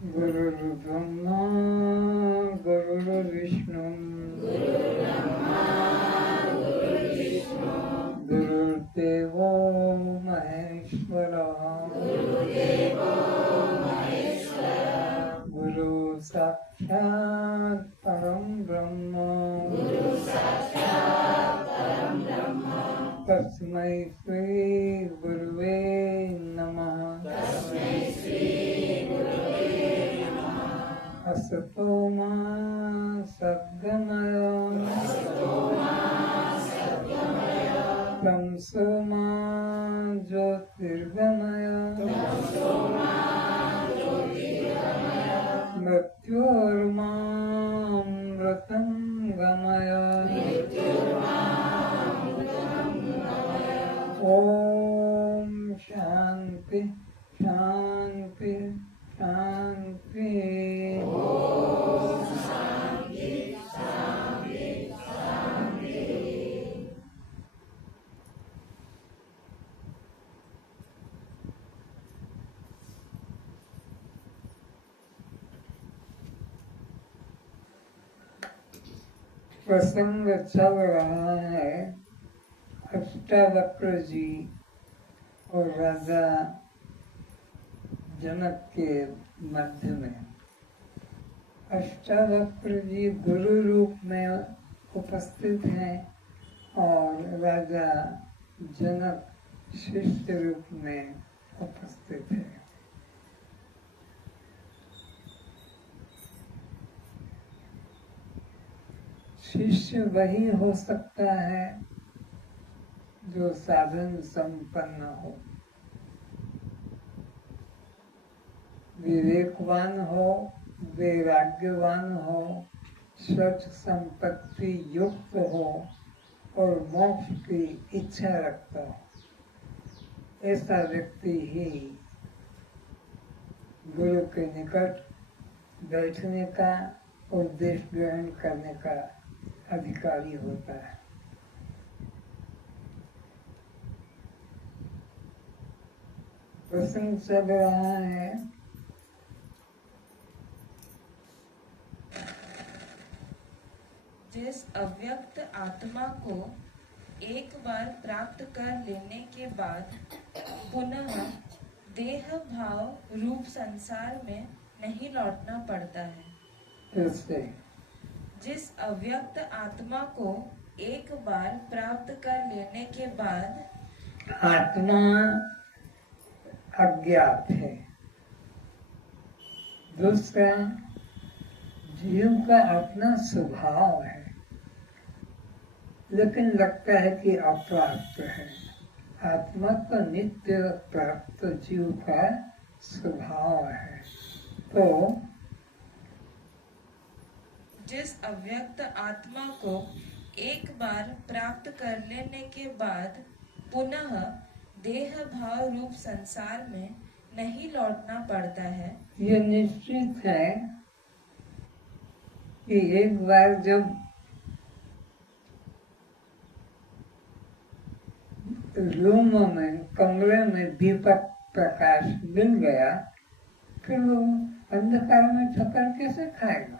गुरुर्ब्रह्मा गुरुर्विष्णु गुरुर्देवो महेश्वरः गुरु साक्षात् परं ब्रह्म तस्मै श्री गुरुवे नमः। असतो मा सद्गमय तमसो मा ज्योतिर्गमय मृत्योर्मामृतं गमय। ओम शांति शांति शांति। प्रसंग चल रहा है अष्टावक्र जी और राजा जनक के मध्य में। अष्टावक्र जी गुरु रूप में उपस्थित हैं और राजा जनक शिष्य रूप में उपस्थित है। शिष्य वही हो सकता है जो साधन संपन्न हो, विवेकवान हो, वैराग्यवान हो, स्वच्छ संपत्ति युक्त हो और मोक्ष की इच्छा रखता हो। ऐसा व्यक्ति ही गुरु के निकट बैठने का, उपदेश ग्रहण करने का अधिकारी होता है। प्रसंग चल रहा है जिस अव्यक्त आत्मा को एक बार प्राप्त कर लेने के बाद पुनः देह भाव रूप संसार में नहीं लौटना पड़ता है। इससे जिस अव्यक्त आत्मा को एक बार प्राप्त कर लेने के बाद आत्मा अज्ञात है। दूसरा, जीव का अपना स्वभाव है लेकिन लगता है कि अप्राप्त है। आत्मा तो नित्य प्राप्त जीव का स्वभाव है। तो जिस अव्यक्त आत्मा को एक बार प्राप्त कर लेने के बाद पुनः देह भाव रूप संसार में नहीं लौटना पड़ता है, ये निश्चित है कि एक बार जब रूम में, कमरे में दीपक प्रकाश मिल गया, फिर वो अंधकार में ठोकर कैसे खाएगा?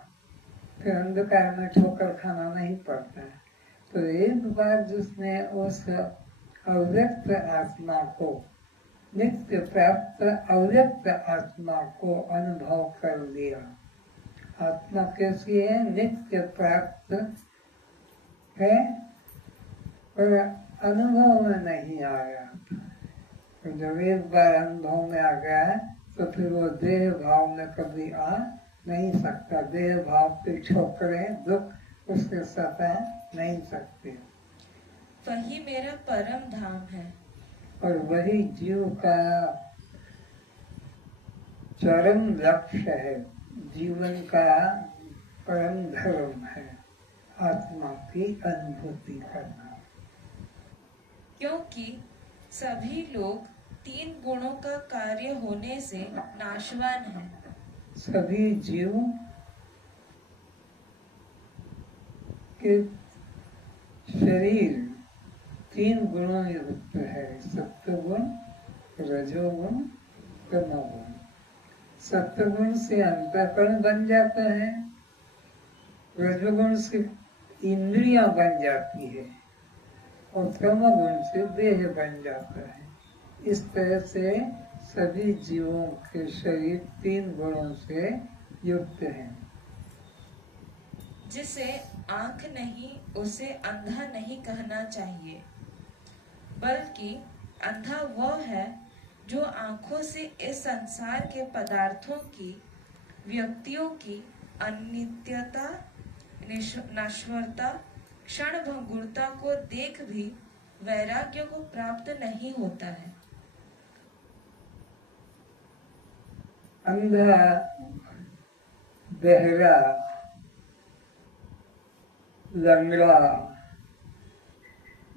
फिर अंधकार में ठोकर खाना नहीं पड़ता है। तो एक बार जिसने उस अव्यक्त आत्मा को, नित्य प्राप्त अव्यक्त आत्मा को अनुभव कर लिया। आत्मा कैसी है? नित्य प्राप्त है और अनुभव में नहीं आया। तो जब एक बार अनुभव में आ गया तो फिर वो देह भाव में कभी आ नहीं सकता। देह भाव के ठोकरें, दुख उसके सता नहीं सकते। वही मेरा परम धाम है और वही जीव का चरम लक्ष्य है, जीवन का परम धर्म है, आत्मा की अनुभूति करना। क्योंकि सभी लोग तीन गुणों का कार्य होने से नाशवान हैं। सभी जीव के शरीर तीन गुणों युक्त है, सत्वगुण, रजोगुण, तमोगुण। सत्वगुण से अंतःकरण बन जाता है, रजोगुण से इंद्रियां बन जाती है और तमोगुण से देह बन जाता है। इस तरह से सभी जीवों के शरीर 3 गुणों से युक्त हैं। जिसे आंख नहीं उसे अंधा नहीं कहना चाहिए, बल्कि अंधा वह है जो आंखों से इस संसार के पदार्थों की, व्यक्तियों की अनित्यता, नश्वरता, क्षण भंगुरता को देख भी वैराग्य को प्राप्त नहीं होता है। अंधा, बहरा, लंगड़ा,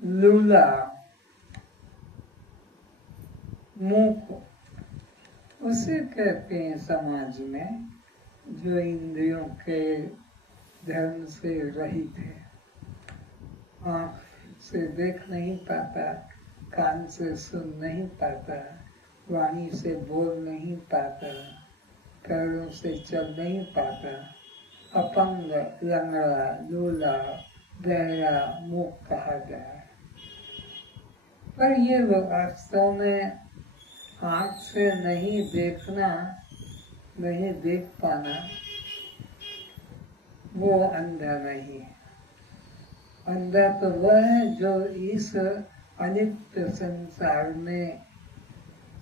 लूला, मूक उसे कहते हैं समाज में जो इंद्रियों के धर्म से रहित है। आँख से देख नहीं पाता, कान से सुन नहीं पाता, वाणी से बोल नहीं पाता, पैरों से चल नहीं पाता, अपंग, लंगड़ा, लूला, बहरा, मूक कहा जाए। पर ये वास्तव में आँख से नहीं देखना, नहीं देख पाना, वो अंधा नहीं है। अंधा तो वह है जो इस अनित्य संसार में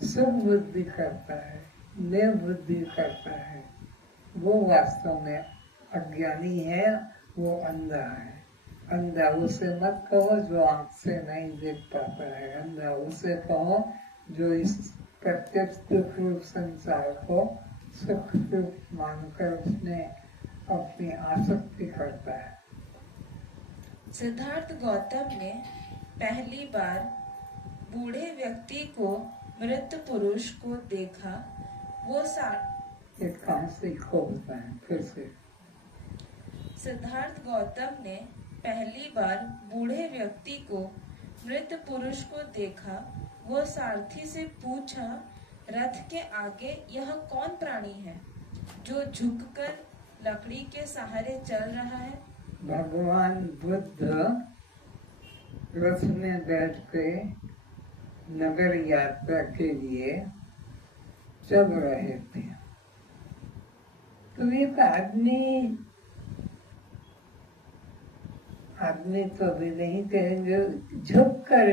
सुख बुद्धि करता है, निर्बुद्धि करता है, वो वास्तव में अज्ञानी है, वो अंधा है। अंधा उसे मत कहो जो आँख से नहीं देख पाता है, अंधा उसे कहो जो इस प्रत्यक्ष दुख रूप संसार को सुख रूप मानकर उसने अपनी आसक्ति करता है। सिद्धार्थ गौतम ने पहली बार बूढ़े व्यक्ति को मृत पुरुष को देखा। वो फिर से सिद्धार्थ गौतम ने पहली बार बूढ़े व्यक्ति को मृत पुरुष को देखा। वो सारथी से पूछा, रथ के आगे यह कौन प्राणी है जो झुककर लकड़ी के सहारे चल रहा है? भगवान बुद्ध रथ में बैठ के नगर यात्रा के लिए चल रहे थे, तो एक आदमी तो भी नहीं कहेंगे, झुक कर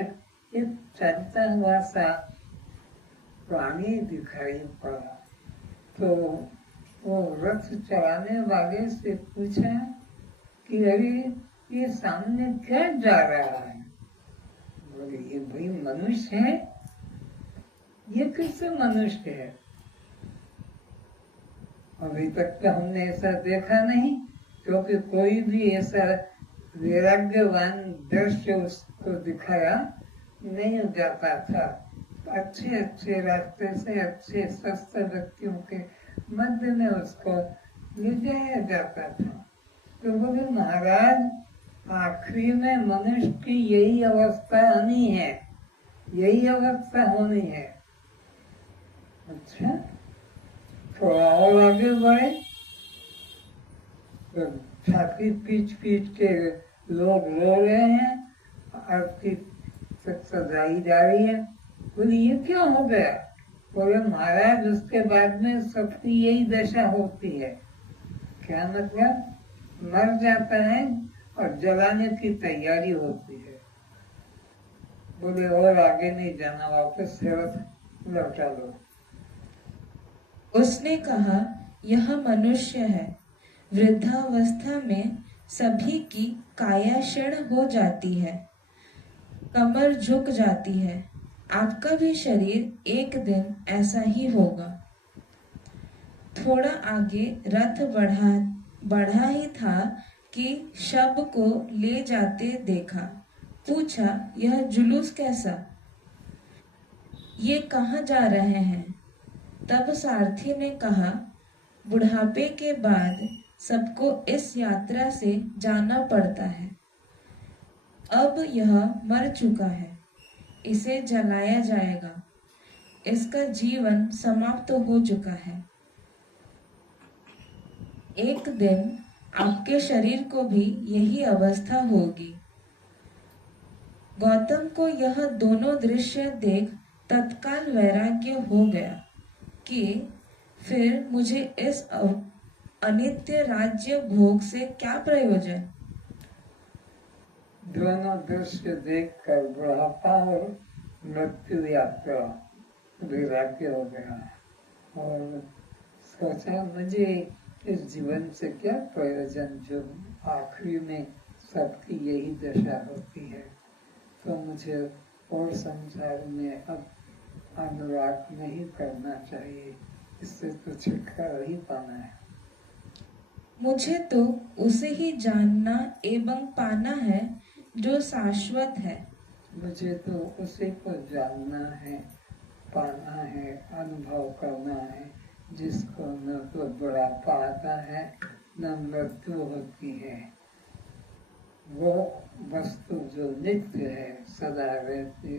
एक चलता हुआ सा प्राणी दिखाई पड़ा। तो वो रथ चलाने वाले से पूछा कि अरे ये सामने क्या जा रहा है? बोले ये भाई मनुष्य है। ये कैसे मनुष्य है? अभी तक तो हमने ऐसा देखा नहीं, क्योंकि कोई भी ऐसा वैराग्यवान दृश्य उसको दिखाया नहीं जाता था। अच्छे अच्छे रास्ते से अच्छे स्वस्थ व्यक्तियों के मध्य में उसको ले जाया जाता था। तो बोले महाराज, आखिरी में मनुष्य की यही अवस्था आनी है, यही अवस्था होनी है। अच्छा, थोड़ा और आगे बढ़े तो छाती पीट पीट के लोग रो रहे हैं, आपकी सजाई जा रही है। बोले ये क्यों हो गया? बोले महाराज, उसके बाद में सबकी यही दशा होती है। क्या मतलब? मर जाता है और जलाने की तैयारी होती है। बोले और आगे नहीं जाना, वापस रथ लौटा लो। उसने कहा, यह मनुष्य है। वृद्धावस्था में सभी की काया क्षीण हो जाती है, कमर झुक जाती है। आपका भी शरीर एक दिन ऐसा ही होगा। थोड़ा आगे रथ बढ़ा ही था कि शव को ले जाते देखा। पूछा, यह जुलूस कैसा? ये कहाँ जा रहे हैं? तब सारथी ने कहा, बुढ़ापे के बाद सबको इस यात्रा से जाना पड़ता है। अब यह मर चुका है, इसे जलाया जाएगा। इसका जीवन समाप्त हो चुका है। एक दिन आपके शरीर को भी यही अवस्था होगी। गौतम को यह दोनों दृश्य देख तत्काल वैराग्य हो गया कि फिर मुझे इस अनित्य राज्य भोग से क्या प्रयोजन। दोनों दृश्य देखकर बुढ़ापा और मृत्यु यात्रा वैराग्य हो गया और सोचा मुझे इस जीवन से क्या प्रयोजन, जो आखिरी में सबकी यही दशा होती है। तो मुझे और संसार में अब अनुराग नहीं करना चाहिए, इससे तो छुटकारा ही पाना है। मुझे तो उसे ही जानना एवं पाना है जो शाश्वत है। मुझे तो उसी को जानना है, पाना है, अनुभव करना है, जिसको न तो बुढ़ापा आता है न मृत्यु होती है। वो वस्तु जो नित्य है, सदा रहती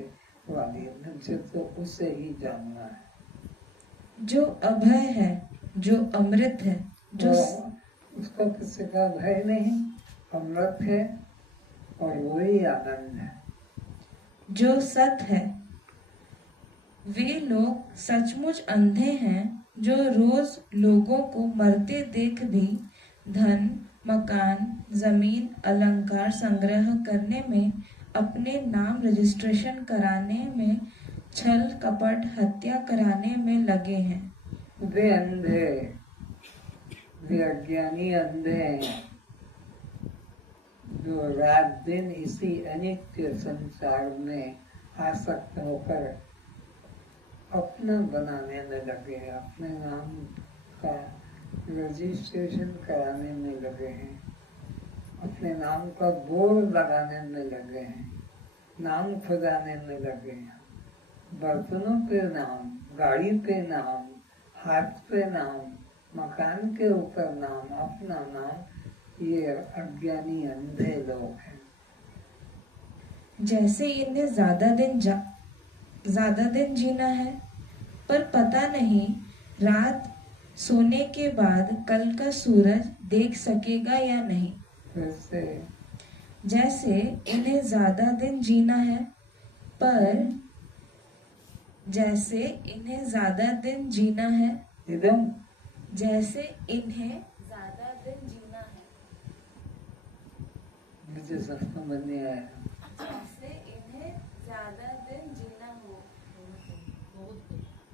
वाली, मुझे तो उसे ही जानना है। जो अभय है, जो अमृत है, जो उसको किसी का भय नहीं, अमृत है और वही आनंद है। जो सत है। वे लोग सचमुच अंधे हैं जो रोज लोगों को मरते देख भी धन, मकान, जमीन, अलंकार संग्रह करने में, अपने नाम रजिस्ट्रेशन कराने में, छल कपट हत्या कराने में लगे हैं। वे अंधे, वे अज्ञानी अंधे हैं जो रात दिन इसी अनित्य संसार में आसक्त होकर अपना बनाने में लगे हैं, अपने नाम का रजिस्ट्रेशन कराने में लगे हैं, अपने नाम का बोर्ड लगाने में लगे हैं, नाम खुदाने में लगे हैं, बर्तनों पे नाम, गाड़ी पे नाम, हाथ पे नाम, मकान के ऊपर नाम, अपना नाम। ये अज्ञानी अंधे लोग हैं। जैसे इन्हें ज्यादा दिन जीना है, पर पता नहीं रात सोने के बाद कल का सूरज देख सकेगा या नहीं। जैसे इन्हें ज्यादा दिन जीना है, पर जैसे इन्हें ज्यादा दिन जीना है, जैसे इन्हें ज्यादा दिन जीना है, मुझे समझ नहीं आया। जैसे इन्हें ज्यादा दिन जीना हो।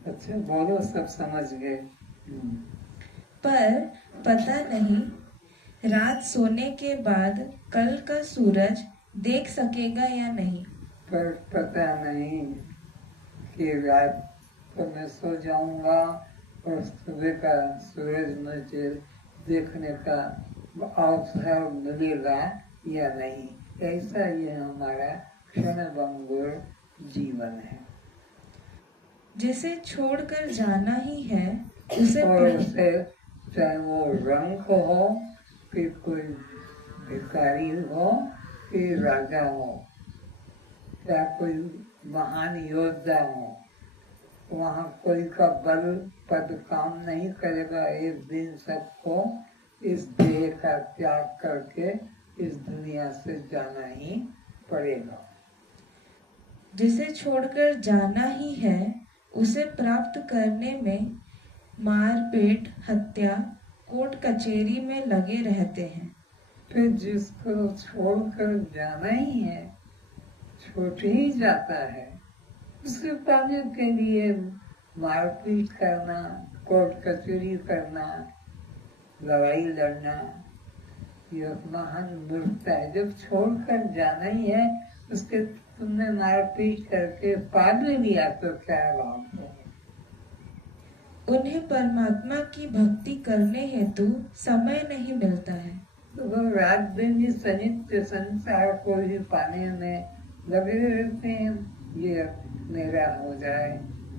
अच्छा बोलो, सब समझ गए। पर पता नहीं रात सोने के बाद कल का सूरज देख सकेगा या नहीं। पर पता नहीं कि रात को मैं सो जाऊंगा और सुबह का सूरज मुझे देखने का अवसर मिलेगा या नहीं। ऐसा ये हमारा क्षणभंगुर जीवन है। जिसे छोड़कर जाना ही है उसे चाहे वो रंग हो, फिर कोई भिखारी हो, फिर राजा हो, चाहे कोई महान योद्धा हो, वहाँ कोई का बल पद काम नहीं करेगा। एक दिन सबको इस देह का त्याग करके इस दुनिया से जाना ही पड़ेगा। जिसे छोड़कर जाना ही है उसे प्राप्त करने में मारपीट, हत्या, कोर्ट कचहरी में लगे रहते हैं। फिर जिसको छोड़कर जाना ही है, छूट ही जाता है, उसके पाने के लिए मारपीट करना, कोर्ट कचहरी करना, लड़ाई लड़ना, ये महान मूर्खता है। जब छोड़कर जाना ही है, उसके तुमने मारपीट करके पा भी लिया तो क्या लाभ हो। उन्हें परमात्मा की भक्ति करने हेतु समय नहीं मिलता है। तो वो रात दिन इस अनित्य संसार को ही पाने में लगे रहते हैं। ये मेरा हो जाए,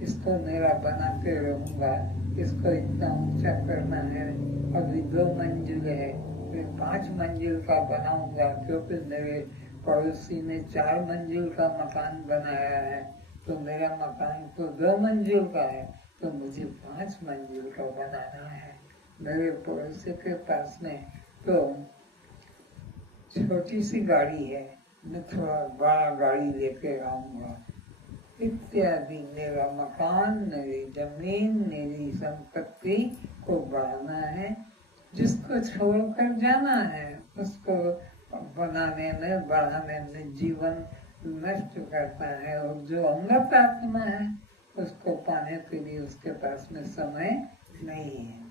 इसको मेरा बनाते रहूंगा, इसको इतना ऊंचा करना है, अभी 2 मंजिल है, फिर 5 मंजिल का बनाऊंगा, क्योंकि मेरे पड़ोसी ने 4 मंजिल का मकान बनाया है, तो मेरा मकान तो 2 मंजिल का है, तो मुझे 5 मंजिल का बनाना है। मेरे पड़ोसी के पास में तो छोटी सी गाड़ी है, मैं थोड़ा बड़ा गाड़ी लेके आऊंगा इत्यादि। मेरा मकान, मेरी जमीन, मेरी संपत्ति को बढ़ाना है। जिसको छोड़कर जाना है उसको बनाने में, बढ़ाने में जीवन नष्ट करता है, और जो अमृत आत्मा है उसको पाने के लिए उसके पास में समय नहीं है।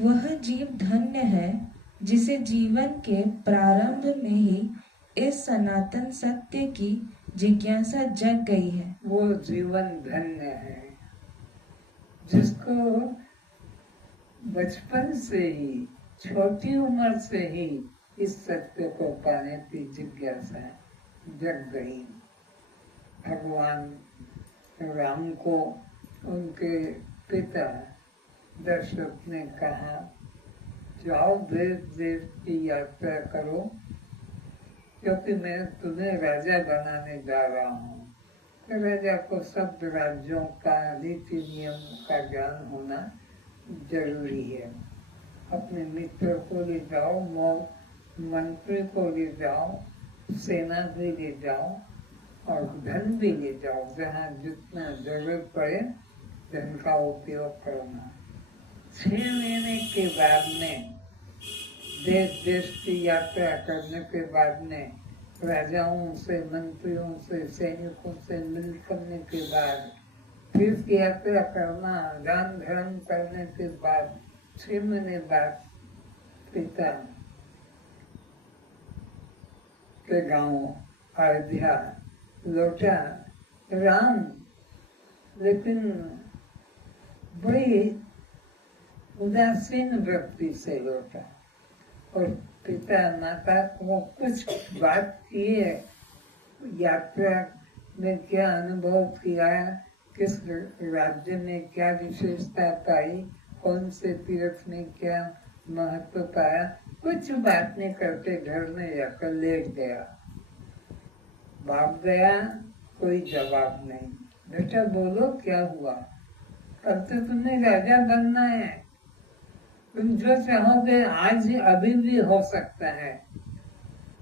वह जीव धन्य है जिसे जीवन के प्रारंभ में ही इस सनातन सत्य की जिज्ञासा जग गई है। वो जीवन धन्य है जिसको बचपन से ही, छोटी उम्र से ही इस सत्य को पाने की जिज्ञासा जग गई। भगवान राम को उनके पिता दशरथ ने कहा, जाओ देश देश की यात्रा करो, क्योंकि मैं तुम्हें राजा बनाने जा रहा हूँ। तो राजा को सब राज्यों का नीति नियम का ज्ञान होना जरूरी है। अपने मित्र को ले जाओ, मंत्री को ले जाओ, सेना भी ले जाओ और धन भी ले जाओ, जहाँ जितना जरूरत पड़े धन का उपयोग करना। 6 महीने के बाद में, देश देश की यात्रा करने के बाद में, राजाओं से, मंत्रियों से, सैनिकों से मिल करने के बाद, फिर यात्रा करना, दान धर्म करने के बाद 6 महीने बाद पिता के गांव अयोध्या लौटा राम, लेकिन बड़ी उदासीन वृत्ति से लौटा। और पिता माता को कुछ बात किए, यात्रा में क्या अनुभव किया, किस राज्य में क्या विशेषता पाई, कौन से तीर्थ में क्या महत्व पाया, कुछ बात नहीं करके घर में जाकर लेट गया। बाप गया, कोई जवाब नहीं। बेटा बोलो क्या हुआ? अब तो तुम्हें राजा बनना है, तुम जो चाहोगे आज अभी भी हो सकता है,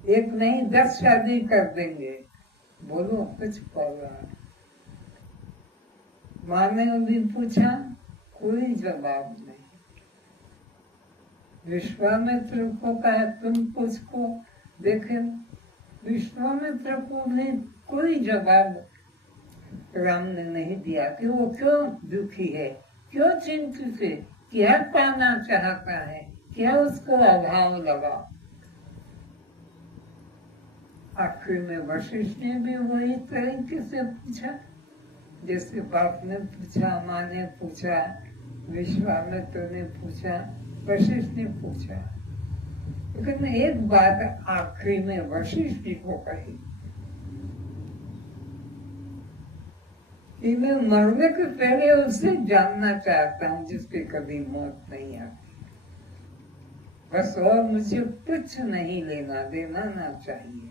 1 नहीं 10 शादी कर देंगे, बोलो कुछ बोला। माँ ने भी पूछा, कोई जवाब नहीं। विश्वामित्र को कहा तुम पूछो देखे, विश्वामित्र को भी कोई जवाब राम ने नहीं दिया कि वो क्यों दुखी है, क्यों चिंतित है, क्या पाना चाहता है, क्या उसको अभाव लगा। आखिर में वशिष्ठ ने भी वही तरीके से पूछा, जैसे बाप ने पूछा, माँ ने पूछा, विश्वामित्र ने पूछा, वशिष्ठ ने पूछा। लेकिन एक बात आखिरी में वशिष्ठ जी को कही कि मैं मरने के पहले उसे जानना चाहता हूँ जिसकी कभी मौत नहीं आती, बस और मुझे कुछ नहीं लेना देना ना चाहिए।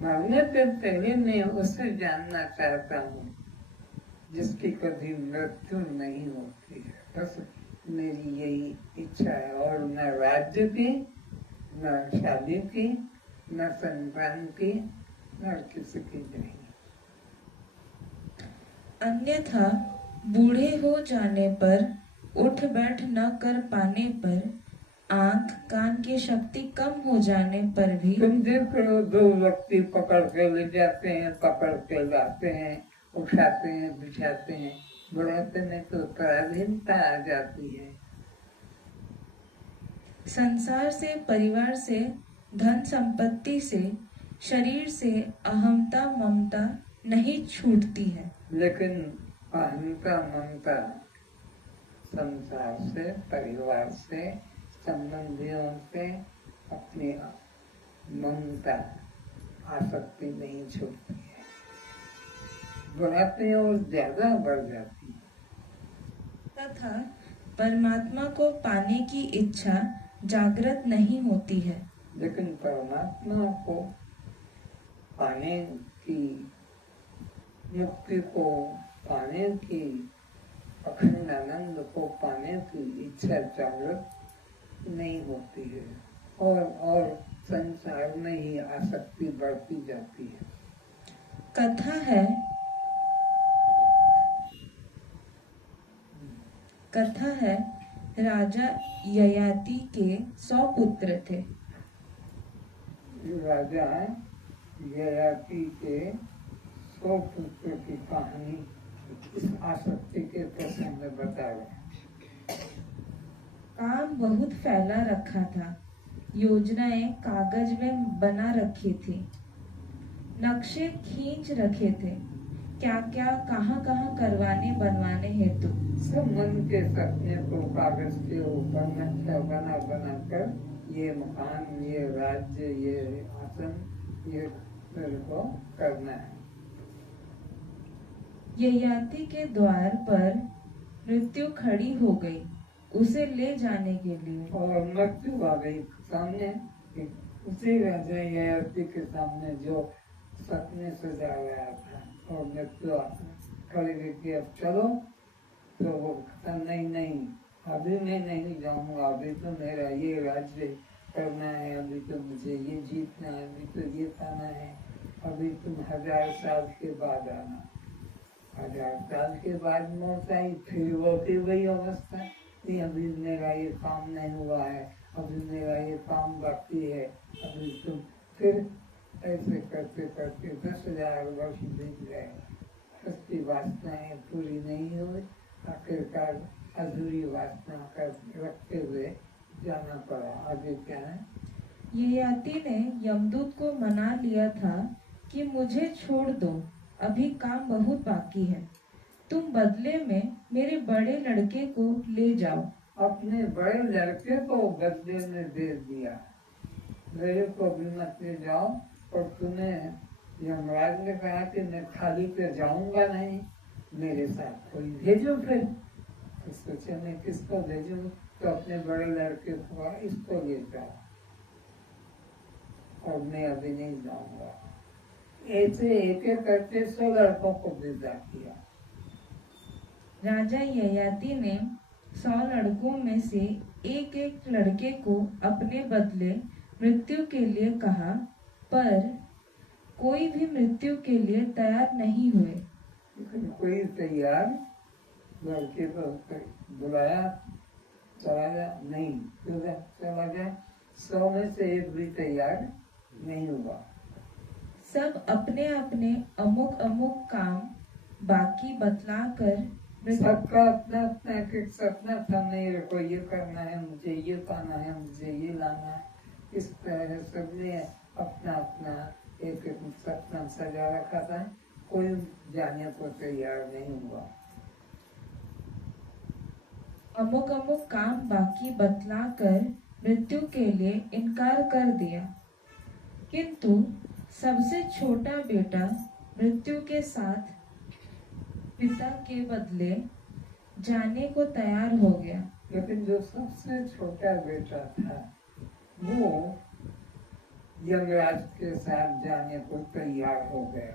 मरने के पहले मैं उसे जानना चाहता हूँ जिसकी कभी मृत्यु नहीं होती है, बस मेरी यही इच्छा है। और न राज्य की, न शादी की, न संतान की, न किसी की नहीं। अन्यथा बूढ़े हो जाने पर, उठ बैठ न कर पाने पर, आंख कान की शक्ति कम हो जाने पर भी, तुम देख रहे हो 2 व्यक्ति पकड़ के ले जाते हैं, पकड़ के लाते हैं, उठाते हैं, बिठाते हैं, बुढ़ापे में तो पराधीनता आ जाती है। संसार से, परिवार से, धन संपत्ति से, शरीर से अहमता ममता नहीं छूटती है। लेकिन अहंता ममता संसार से, परिवार से, संबंधियों से अपनी ममता आसक्ति नहीं छूटती है, बुढ़ापे और ज्यादा बढ़ जाती है। तथा परमात्मा को पाने की इच्छा जागृत नहीं होती है। लेकिन परमात्मा को पाने की, मुक्ति को पाने की, अखंड आनंद को पाने करने की इच्छा जागृत नहीं होती है और संसार में ही आसक्ति बढ़ती जाती है। कथा है राजा ययाति के 100 पुत्र थे। राजा ययाति के 100 पुत्र की कहानी इस आसक्ति के प्रसंग में बता रहे। काम बहुत फैला रखा था, योजनाएं कागज में बना रखी थी, नक्शे खींच रखे थे, क्या क्या कहाँ कहाँ करवाने बनवाने हेतु। सब मन के सपने को कागज के ऊपर नक्शा बना बना कर ये मकान, ये राज्य, ये आसन, ये मेरे को करना है। ययाति के द्वार पर मृत्यु खड़ी हो गई उसे ले जाने के लिए, और मृत्यु आ गई सामने। उसी राजा ययाति के सामने जो सपने सजा रहा था और मृत्यु खड़ी कि अब चलो, तो वो कहता नहीं, अभी मैं नहीं जाऊंगा, अभी तो मेरा ये राज्य करना है, अभी तो मुझे ये जीतना है, अभी तो ये पाना है, अभी तुम 1000 साल के बाद आना। 1000 साल के बाद मौत आई, फिर वो भी वही अवस्था, नहीं अभी मेरा ये काम नहीं हुआ है, अभी मेरा ये काम बाकी है, अभी तुम फिर ऐसे करते करते 10,000 वर्ष बीत गए। उसकी वासनाएं पूरी नहीं हुई, आखिरकार अधूरी वासना कर रखते हुए जाना पड़ा। आगे क्या है? ययाति ने यमदूत को मना लिया था कि मुझे छोड़ दो, अभी काम बहुत बाकी है, तुम बदले में मेरे बड़े लड़के को ले जाओ। अपने बड़े लड़के को बदले में दे दिया, मेरे को भी मत ले जाओ, और तुम्हें यमराज ने कहा कि मैं खाली पे जाऊंगा नहीं, मेरे साथ कोई भेजो। फिर तो सोचे मैं किसको भेजूं, तो अपने बड़े लड़के को इसको ले जाओ, और मैं अभी नहीं जाऊंगा। ऐसे एक एक करके 100 लड़कों को विदा किया। राजा ययाति ने 100 लड़कों में से एक एक लड़के को अपने बदले मृत्यु के लिए कहा, पर कोई भी मृत्यु के लिए तैयार नहीं हुए। कोई तैयार लड़के को बुलाया, चला गया नहीं, चला गया। 100 में से एक भी तैयार नहीं हुआ। सब अपने अपने अमुक अमुक काम बाकी बतलाकर, सबका अपना अपना एक सपना था, मेरे को ये करना है, मुझे ये पाना है, मुझे ये लाना है। इस तरह सबने अपना अपना एक एक सपना सजा रखा था, कोई जाने को तैयार नहीं हुआ। अमुक अमुक काम बाकी बतलाकर मृत्यु के लिए इनकार कर दिया, किंतु सबसे छोटा बेटा मृत्यु के साथ पिता के बदले जाने को तैयार हो गया। लेकिन जो सबसे छोटा बेटा था वो यमराज के साथ जाने को तैयार हो गया।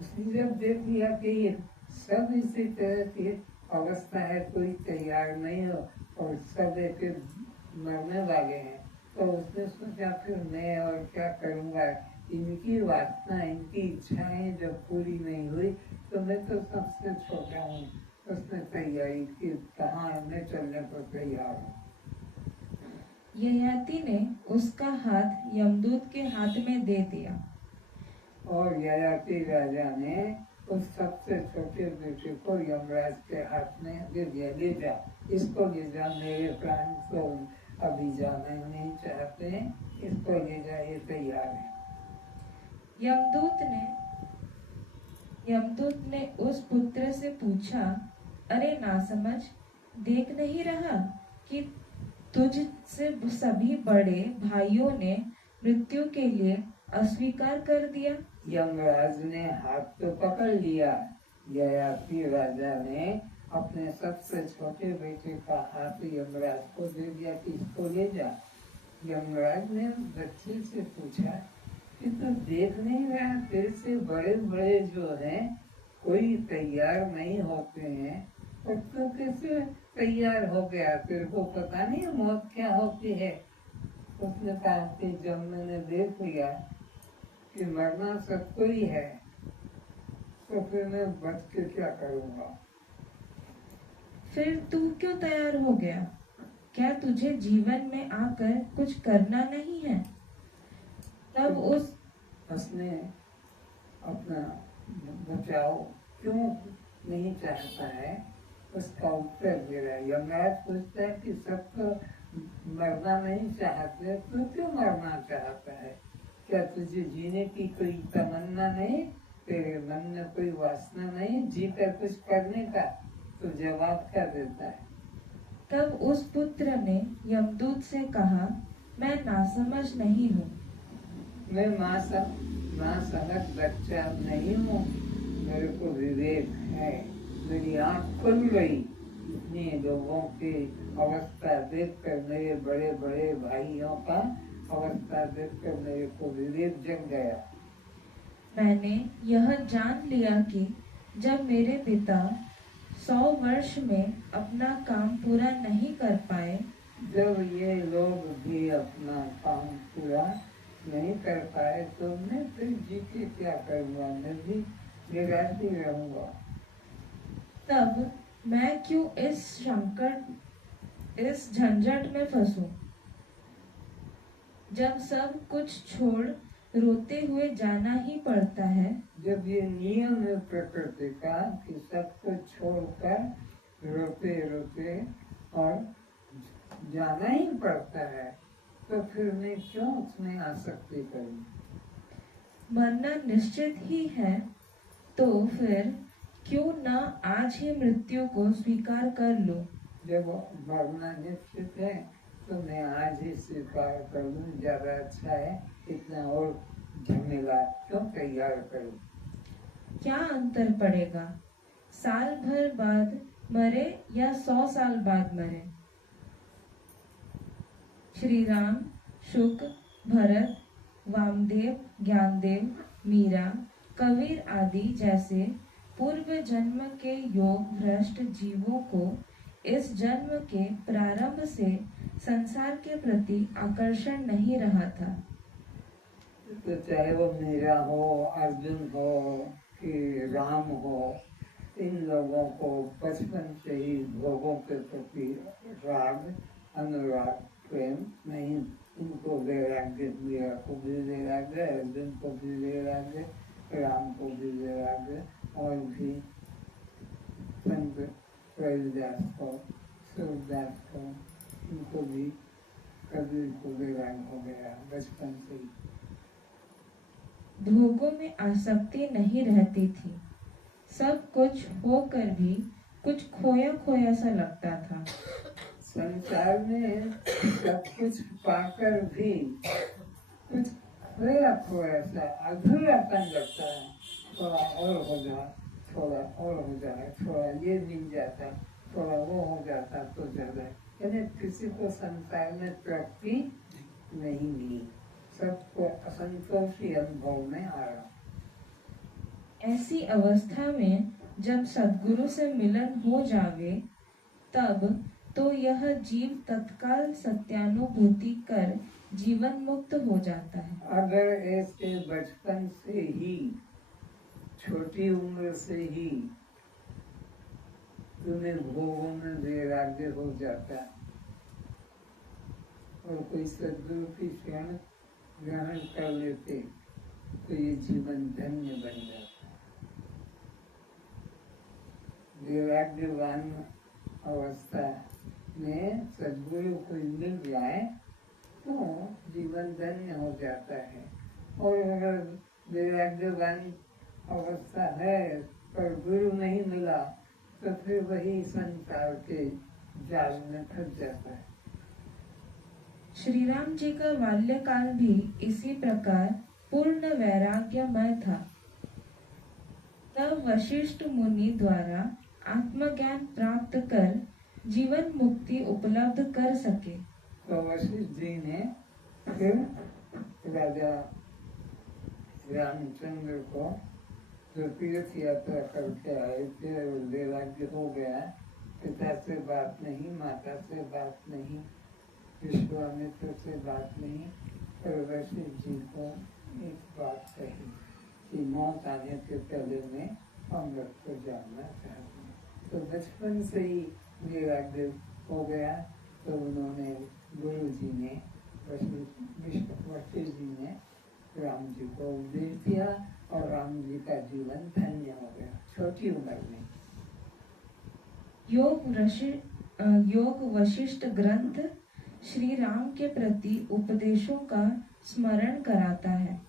उसने जब देख लिया कि ये सब इसी तरह की अवस्था है, कोई तैयार नहीं हो और सब एक मरने वाले हैं, तो उसने सोचा फिर मैं और क्या करूँगा, इनकी वासना, इनकी इच्छाएं जब पूरी नहीं हुई तो मैं तो सबसे छोटा हूँ। उसने तैयारी की, कहाँ मैं चलने को तैयार हूँ। ययाति ने उसका हाथ यमदूत के हाथ में दे दिया, और ययाति राजा ने उस सबसे छोटे बेटे को यमराज के हाथ में दे दिया, ले जा, इसको ले जा, मेरे प्राण को अभी जाना नहीं चाहते, इसको ले जा, ये तैयार है। यमदूत ने उस पुत्र से पूछा, अरे नासमझ, देख नहीं रहा कि तुझ से सभी बड़े भाइयों ने मृत्यु के लिए अस्वीकार कर दिया। यमराज ने हाथ तो पकड़ लिया, ययाति राजा ने अपने सबसे छोटे बेटे का हाथ यमराज को दे दिया कि इसको ले जा। यमराज ने बच्चे से पूछा कि तू देख नहीं रहा, तेरे से बड़े बड़े जो हैं कोई तैयार नहीं होते हैं, और तू कैसे तैयार हो गया, तेरे को पता नहीं मौत क्या होती है। उसने कहा कि जब मैंने देख लिया कि मरना सबको ही है, तो फिर मैं बच के क्या करूँगा। फिर तू क्यों तैयार हो गया? क्या तुझे जीवन में आकर कुछ करना नहीं है? तब उसने अपना बचाव क्यों नहीं चाहता है, उसका उत्तर दे रहा है। यमराज पूछता है कि सबको मरना नहीं चाहते, तो क्यों मरना चाहता है? क्या तुझे जीने की कोई तमन्ना नहीं? तेरे मन में कोई वासना नहीं जीकर कुछ करने का? तो जवाब क्या देता है? तब उस पुत्र ने यमदूत से कहा, मैं नासमझ नहीं हूँ। मैं माँ समझ बच्चा नहीं हूँ, मेरे को विवेक है, मेरी आँख खुल गई। इतने लोगों की अवस्था देखकर, मेरे बड़े बड़े भाइयों का अवस्था देखकर मेरे को विवेक जग गया। मैंने यह जान लिया कि जब मेरे पिता 100 वर्ष में अपना काम पूरा नहीं कर पाए, जब ये लोग भी अपना काम पूरा नहीं कर पाए, तो मैं फिर जी के क्या करूँगा? मैं भी निराशी रहूँगा। तब मैं क्यों इस झंझट में फंसूं? जब सब कुछ छोड़ रोते हुए जाना ही पड़ता है। जब ये नियम है प्रकृति का कि सब कुछ छोड़कर रोते रोते और जाना ही पड़ता है, तो फिर मैं क्यों उसमें आसक्ति करूं? मरना निश्चित ही है, तो फिर क्यों न आज ही मृत्यु को स्वीकार कर लो। जब मरना निश्चित है, तो मैं आज ही स्वीकार कर लूं, ज्यादा अच्छा है। इतना और झमेला क्यों तैयार करूं? क्या अंतर पड़ेगा? साल भर बाद मरे या 100 साल बाद मरे? श्री राम, शुक, भरत, वामदेव, ज्ञानदेव, मीरा, कबीर आदि जैसे पूर्व जन्म के योग भ्रष्ट जीवों को इस जन्म के प्रारंभ से संसार के प्रति आकर्षण नहीं रहा था। तो चाहे वो मीरा हो, अर्जुन हो कि राम हो, इन लोगों को बचपन से ही भोगों के प्रति राग, अनुराग, प्रेम नहीं। इनको वैराग्य, मीरा को भी वैराग्य, अर्जुन को भी वैराग्य, राम को भी वैराग्य, और भी संत रविदास को, सूरदास को, इनको भी कबीर को वैराग्य हो गया बचपन से ही। भोगों में आसक्ति नहीं रहती थी। सब कुछ होकर भी कुछ खोया खोया सा लगता था। संसार में सब कुछ पाकर भी कुछ खोया खोया सा अधूरापन लगता है। थोड़ा और हो जाए, थोड़ा और हो जाए, थोड़ा ये मिल जाता, थोड़ा वो हो जाता तो ज्यादा। यानी किसी को संसार में प्राप्ति नहीं मिली, सबको असंतोषी अनुभव में आ रहा। ऐसी अवस्था में जब सद्गुरु से मिलन हो जावे, तब तो यह जीव तत्काल सत्यानुभूति कर जीवन मुक्त हो जाता है। अगर ऐसे बचपन से ही, छोटी उम्र से ही तुम्हें भोगों में वैराग्य हो जाता और कोई सद्गुरु की शरण ग्रहण कर लेते, तो ये जीवन धन्य बन जाता। वैराग्यवान अवस्था में सद्गुरु को मिल जाए तो जीवन धन्य हो जाता है। और अगर वैराग्यवान अवस्था है पर गुरु नहीं मिला, तो फिर वही संसार के जाल में फंस जाता है। श्री राम जी का बाल्यकाल भी इसी प्रकार पूर्ण वैराग्यमय था। तब वशिष्ठ मुनि द्वारा आत्मज्ञान प्राप्त कर जीवन मुक्ति उपलब्ध कर सके। तो वशिष्ठ जी ने फिर राजा रामचंद्र को जो तीर्थ यात्रा करके आए थे, वैराग्य हो गया, पिता से बात नहीं, माता से बात नहीं, विश्वामित्र से बात नहीं, पर वशिष्ठ जी को एक बात कही कि मौत आने के पहले मैं अमृत को जानना चाहती हूँ। तो बचपन से ही वैराग्य हो गया। तो उन्होंने गुरु जी ने वशिष्ठ जी ने राम जी को उपदेश दिया और राम जी का जीवन धन्य हो गया छोटी उम्र में। योग वशिष्ठ ग्रंथ श्री राम के प्रति उपदेशों का स्मरण कराता है।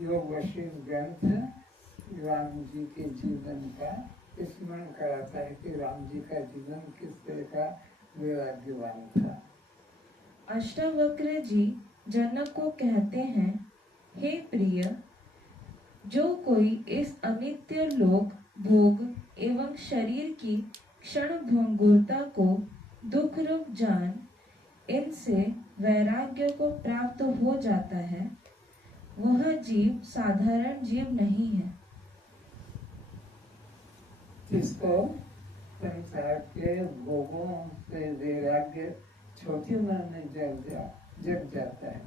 योग वशिष्ठ ग्रंथ राम जी के जीवन का स्मरण कराता है कि राम जी का जीवन किस तरह का वैराग्यवान था। अष्टावक्र जी जनक को कहते हैं, हे प्रिय, जो कोई इस अनित्य लोक भोग एवं शरीर की क्षण भंगुरता को दुख रूप जान इनसे वैराग्य को प्राप्त हो जाता है, वह जीव साधारण जीव नहीं है। जिसको संसार के भोगों से वैराग्य छोटी उम्र में जग जाता है,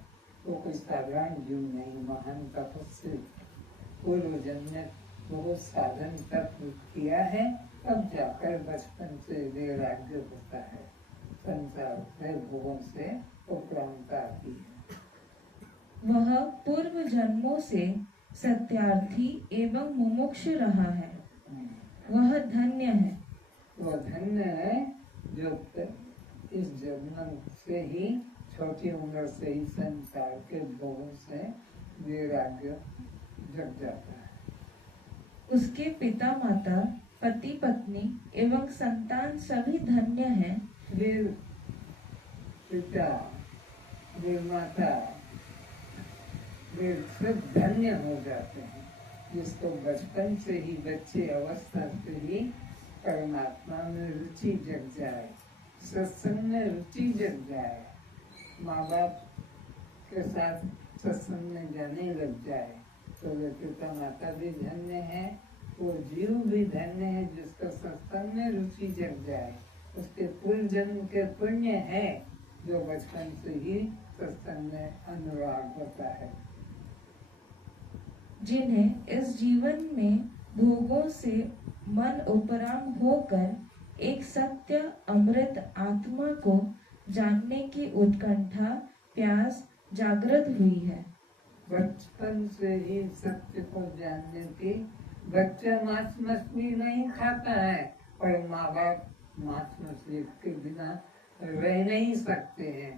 वो कोई साधारण जीव नहीं। महान तपस्वी पूर्व जन्म में बहुत साधन तप किया है, तब जाकर बचपन से वैराग्य होता है। संसार के भोगों से उपरांता आती है। वह पूर्व जन्मों से सत्यार्थी एवं मुमुक्ष रहा है, वह धन्य है। वह धन्य है जो इस जन्म से ही छोटी उम्र से ही संसार के भोगों से वैराग्य जग जाता है। उसके पिता माता, पति पत्नी एवं संतान सभी धन्य हैं। वे पिता, वे माता, वे सब धन्य हो जाते हैं। जिसको बचपन से ही, बच्चे अवस्था से ही परमात्मा में रुचि जग जाए, सत्संग में रुचि जग जाए, माँ बाप के साथ सत्संग में जाने लग जाए, तो वे पिता माता भी धन्य है, वो जीव भी धन्य है जिसका सत्संग में रुचि जग जाए। उसके पूर्व जन्म के पुण्य है जो बचपन से ही सत्संग में अनुराग होता है। जिन्हें इस जीवन में भोगों से मन उपराम होकर एक सत्य अमृत आत्मा को जानने की उत्कंठा प्यास जागृत हुई है। बचपन से ही सत्य को जानने की, बच्चा मांस मछली नहीं खाता है और माँ बाप मांस मछली के बिना रह नहीं सकते हैं।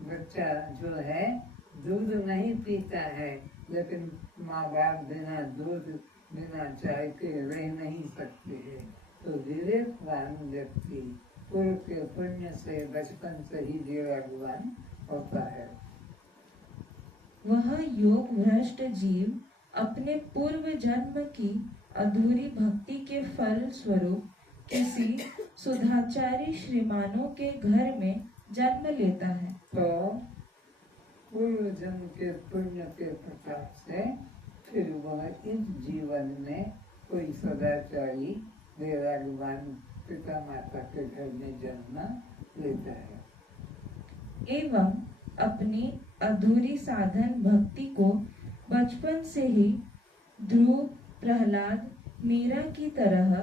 बच्चा जो है दूध नहीं पीता है, लेकिन माँ बाप बिना दूध बिना चाय के रह नहीं सकते हैं। तो विवेकवान व्यक्ति पूर्व के पुण्य से बचपन से ही वैराग्यवान होता है। वह योग भ्रष्ट जीव अपने पूर्व जन्म की अधूरी भक्ति के फल स्वरूप किसी सुधाचारी श्रीमानों के घर में जन्म लेता है। तो पूर्व जन्म के पुण्य के प्रताप से फिर वह इस जीवन में कोई सदाचारी वैराग्यवान पिता माता के घर में जन्म लेता है एवं अपनी अधूरी साधन भक्ति को बचपन से ही ध्रुव, प्रहलाद, मीरा की तरह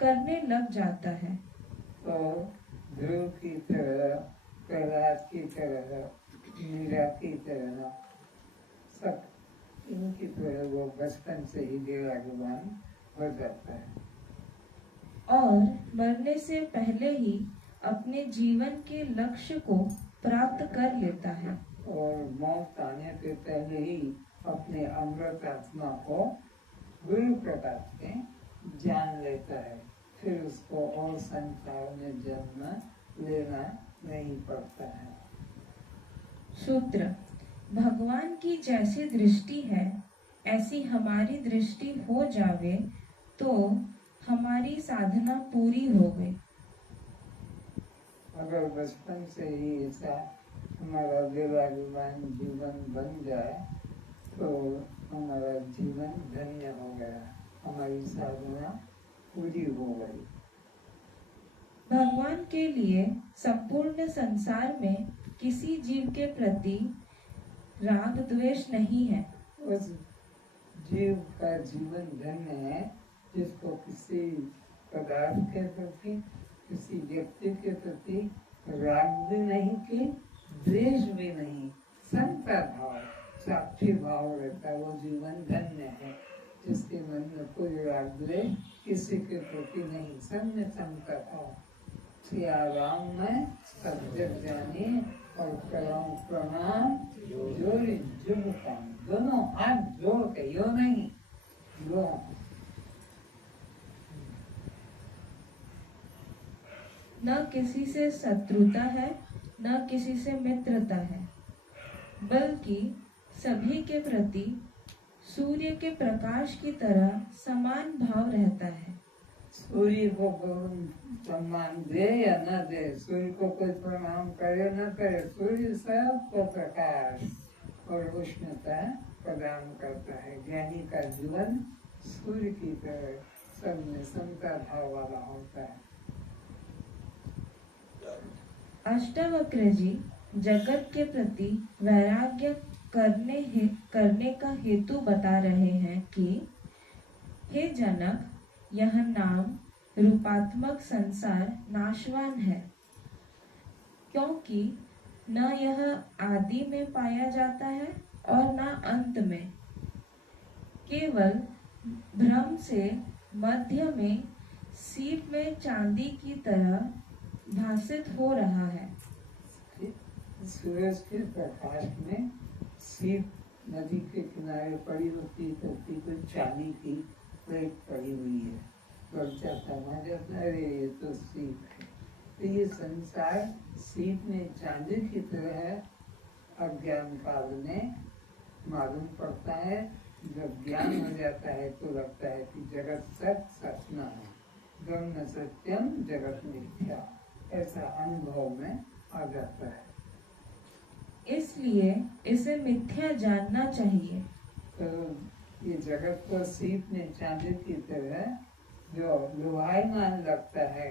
करने लग जाता है। तो ध्रुव की तरह, प्रहलाद की तरह, मीरा की तरह, सब इनकी तरह वो बचपन से ही वैराग्यवान हो जाता है और मरने से पहले ही अपने जीवन के लक्ष्य को प्राप्त कर लेता है। और मौत आने से पहले ही अपने अमृत आत्मा को गुरु प्रकाश से जान लेता है। फिर उसको और संसार में जन्म लेना नहीं पड़ता है। सूत्र: भगवान की जैसी दृष्टि है ऐसी हमारी दृष्टि हो जावे तो हमारी साधना पूरी हो गई। अगर बचपन से ही ऐसा हमारा वैराग्यवान जीवन बन जाए तो हमारा जीवन धन्य हो गया, हमारी साधना पूरी हो गई। भगवान के लिए संपूर्ण संसार में किसी जीव के प्रति राग द्वेष नहीं है। उस जीव का जीवन धन्य है जिसको किसी पदार्थ के प्रति, किसी व्यक्ति के प्रति राग भी नहीं कि द्वेष भी नहीं, समता भाव, साक्षी भाव रहता है, वो जीवन धन्य है। जिसके मन में कोई राग द्वेष किसी के प्रति नहीं, सब में समता भाव। सिया राम में सब जग जाने और कराऊं प्रणाम जोड़ी जुग काम, दोनों हाथ जोड़ के, यो नहीं दो। न किसी से शत्रुता है, न किसी से मित्रता है, बल्कि सभी के प्रति सूर्य के प्रकाश की तरह समान भाव रहता है। सूर्य को सम्मान दे या न दे, सूर्य को कोई प्रणाम करे न करे, सूर्य सबको प्रकाश और उष्णता प्रदान करता है। ज्ञानी का जीवन सूर्य की तरह सब में समता भाव वाला होता है। अष्टावक्र जी जगत के प्रति वैराग्य करने का हेतु बता रहे हैं कि हे जनक, यह नाम रूपात्मक संसार नाशवान है, क्योंकि न यह आदि में पाया जाता है और न अंत में, केवल भ्रम से मध्य में सीप में चांदी की तरह भासित हो रहा है। सूरज के प्रकाश में सीप नदी के किनारे पड़ी होती तो चांदी की प्लेट पड़ी हुई है, अरे ये तो सीप है। तो ये संसार सीप में चांदी की तरह है। अज्ञान काल में मालूम पड़ता है, जब ज्ञान हो जाता है तो लगता है कि जगत सच न है, ब्रह्म सत्यम जगत मिथ्या, ऐसा अनुभव में आ जाता है। इसलिए इसे मिथ्या जानना चाहिए। तो ये जगत को सीप में चांदी की तरह जो लुभायमान लगता है,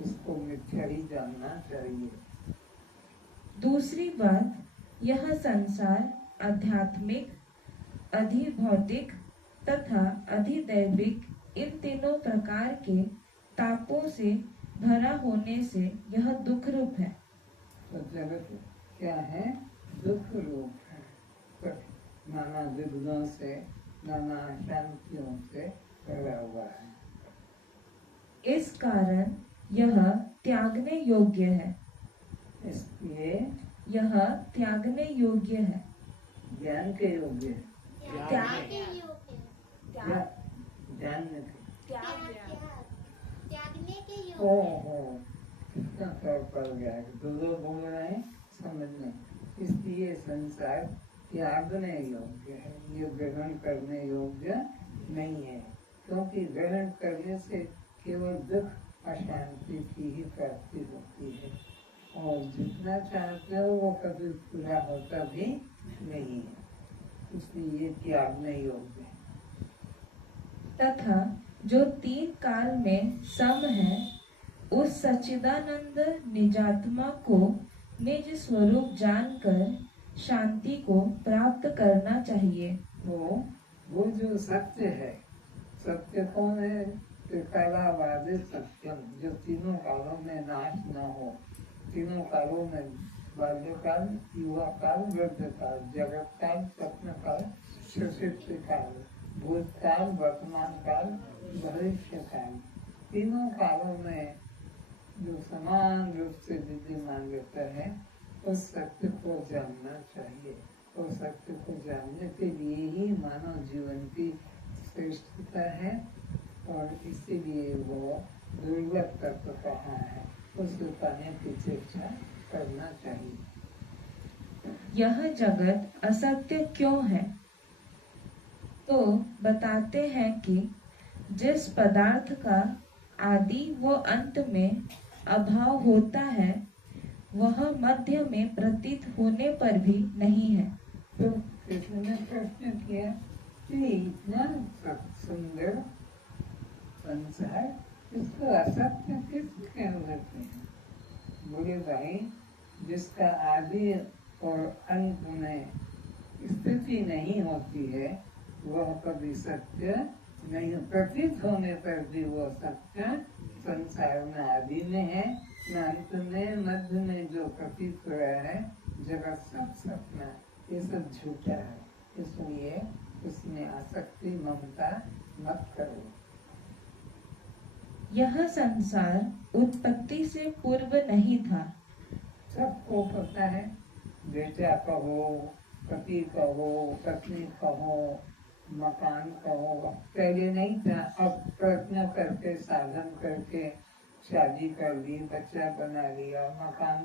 उसको मिथ्या ही जानना चाहिए। दूसरी बात, यह संसार आध्यात्मिक, अधिभौतिक तथा अधिदैविक इन तीनों प्रकार के तापों से भरा होने से यह दुख रूप है। तो जगत क्या है? दुख रूप है, तो नाना विघ्नों से, नाना शांतियों से भरा हुआ है। इस कारण यह त्यागने योग्य है। इसलिए यह त्यागने योग्य है। ज्ञान के योग्य है, त्यागने के योग्य। ओहो, कितना फर्क पड़ गया है, दो बोल रहे हैं समझने। इसलिए संसार त्यागने योग्य है, ये ग्रहण करने योग्य नहीं है, क्योंकि ग्रहण करने से केवल दुख अशांति की ही प्राप्ति होती है, और जितना चाहते हो वो कभी पूरा होता भी नहीं है। इसलिए ये त्यागने योग्य है। तथा जो तीन काल में सम है, उस सच्चिदानंद निजात्मा को निज स्वरूप जानकर शांति को प्राप्त करना चाहिए। तो वो जो सत्य है, सत्य कौन है? त्रिकालावादी सत्यम, जो तीनों कालों में नाश न हो, तीनों कालों में बाल्यकाल, युवा काल, वृद्ध काल, जगत काल, स्वप्न काल, सुषुप्ति काल, भूतकाल, वर्तमान काल, भविष्य काल, तीनों कालों में जो समान रूप से विद्यमान रहता है, उस सत्य को जानना चाहिए। उस सत्य को जानने के लिए ही मानव जीवन की श्रेष्ठता है, और इसीलिए वो दुर्लभ तत्व कहा है, उसको पाने की चेष्टा करना चाहिए। यह जगत असत्य क्यों है? तो बताते हैं कि जिस पदार्थ का आदि व अंत में अभाव होता है, वह मध्य में प्रतीत होने पर भी नहीं है। तो कृष्ण ने प्रश्न किया कि इतना सुंदर संसार इसको असत्य किस कह देते हैं? बोले भाई, जिसका आदि और अंत में स्थिति नहीं होती है वह कभी सत्य नहीं, प्रतीत होने पर भी वो सत्य संसार में आदि में है, न अंत में, मध्य में जो प्रतीत हो रहा है जगत सब सपना, ये सब झूठा है। इसलिए उसमें आसक्ति ममता मत करो। यह संसार उत्पत्ति से पूर्व नहीं था। सबको पता है, बेटा कहो, पति कहो, पत्नी कहो, मकान कहो, पहले नहीं था, अब प्रयत्न करके साधन करके शादी कर ली, बच्चा बना लिया, मकान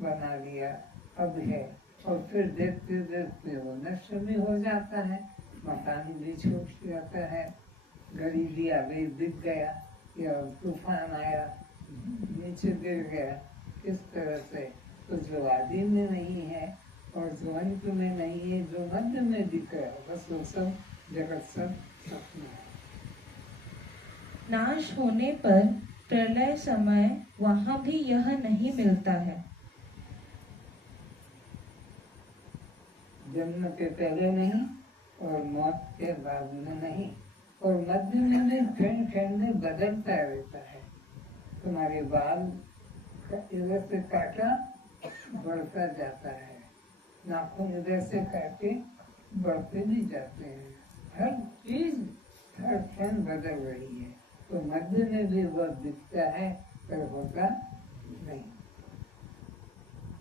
बना लिया, अब है। और फिर देखते देखते वो नष्ट भी हो जाता है, मकान भी छूट जाता है, गरीबी आ गई, बिक गया, या तूफान आया नीचे गिर गया। इस तरह से तो जो आदि में नहीं है और जो अंत में नहीं है, जो मध्य में दिख रहा है, बस वो सब जगत सब सपना है। नाश होने पर प्रलय समय वहाँ भी यह नहीं मिलता है। जन्म के पहले नहीं और मौत के बाद में नहीं, और मध्य में भी क्षण क्षण में बदलता रहता है। तुम्हारे बाल इधर से काटा बढ़ता जाता है, नाखून इधर से काटे बढ़ते भी जाते हैं, हर चीज हर क्षण बदल रही है। तो मध्य में भी वह दिखता है पर होता नहीं।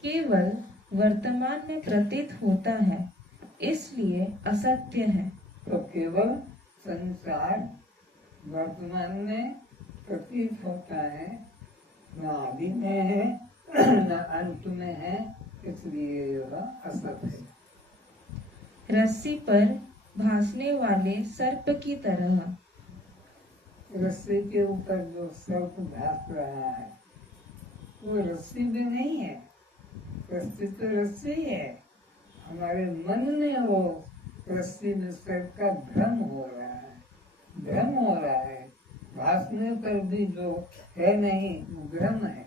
केवल वर्तमान में प्रतीत होता है, इसलिए असत्य है। तो केवल संसार वर्तमान में प्रतीत होता है, न आदि में है न अंत में है, इसलिए यह असत है। रस्सी पर भासने वाले सर्प की तरह। रस्सी के ऊपर जो सर्प भास रहा है वो रस्सी में नहीं है, रस्सी तो रस्सी है, हमारे मन में वो रस्सी में सर्प का भ्रम हो रहा है, भ्रम हो रहा है, भासने पर भी जो है नहीं वो भ्रम है।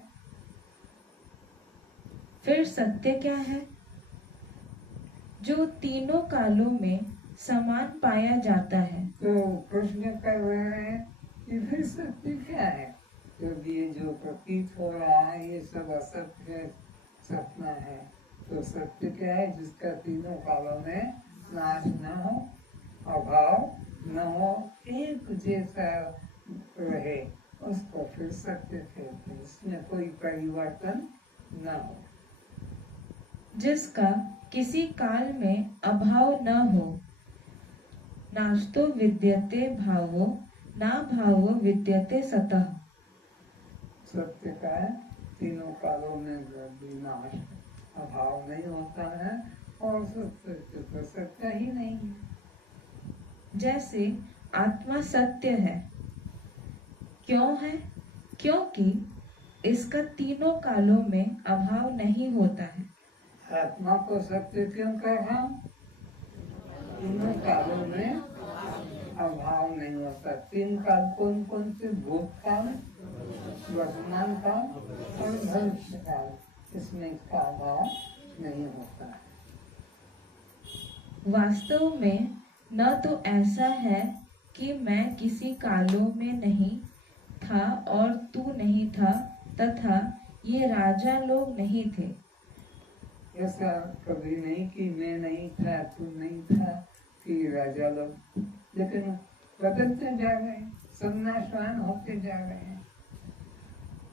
फिर सत्य क्या है? जो तीनों कालों में समान पाया जाता है। तो प्रश्न कर रहे हैं कि फिर सत्य क्या है? तो ये जो प्रतीत हो रहा है ये सब असत्य है, सपना है। तो सत्य क्या है? जिसका तीनों कालों में नाश न हो, अभाव न हो, एक जैसा रहे, उसको फिर सत्य कहते हैं। इसमें कोई परिवर्तन न हो। जिसका किसी काल में अभाव न हो। नास्तो विद्यते भावो ना भावो विद्यते सतः। सत्य का है तीनों कालों में विनाश, अभाव नहीं होता है, और सत्य तो सत्य ही नहीं है। जैसे आत्मा सत्य है। क्यों है? क्योंकि इसका तीनों कालों में अभाव नहीं होता है। आत्मा को सत्य क्यों कहा? तीनों कालों में अभाव नहीं होता। तीन काल कौन कौन से? भूतकाल, वर्तमान काल और भविष्य काल, इसमें इसका अभाव नहीं होता है। वास्तव में न तो ऐसा है कि मैं किसी कालों में नहीं था और तू नहीं था, तथा ये राजा लोग नहीं थे। ऐसा कभी नहीं कि मैं नहीं था, तू नहीं था, कि राजा लोग, लेकिन बदलते जा रहे हैं, सब नाशवान होते जा रहे हैं।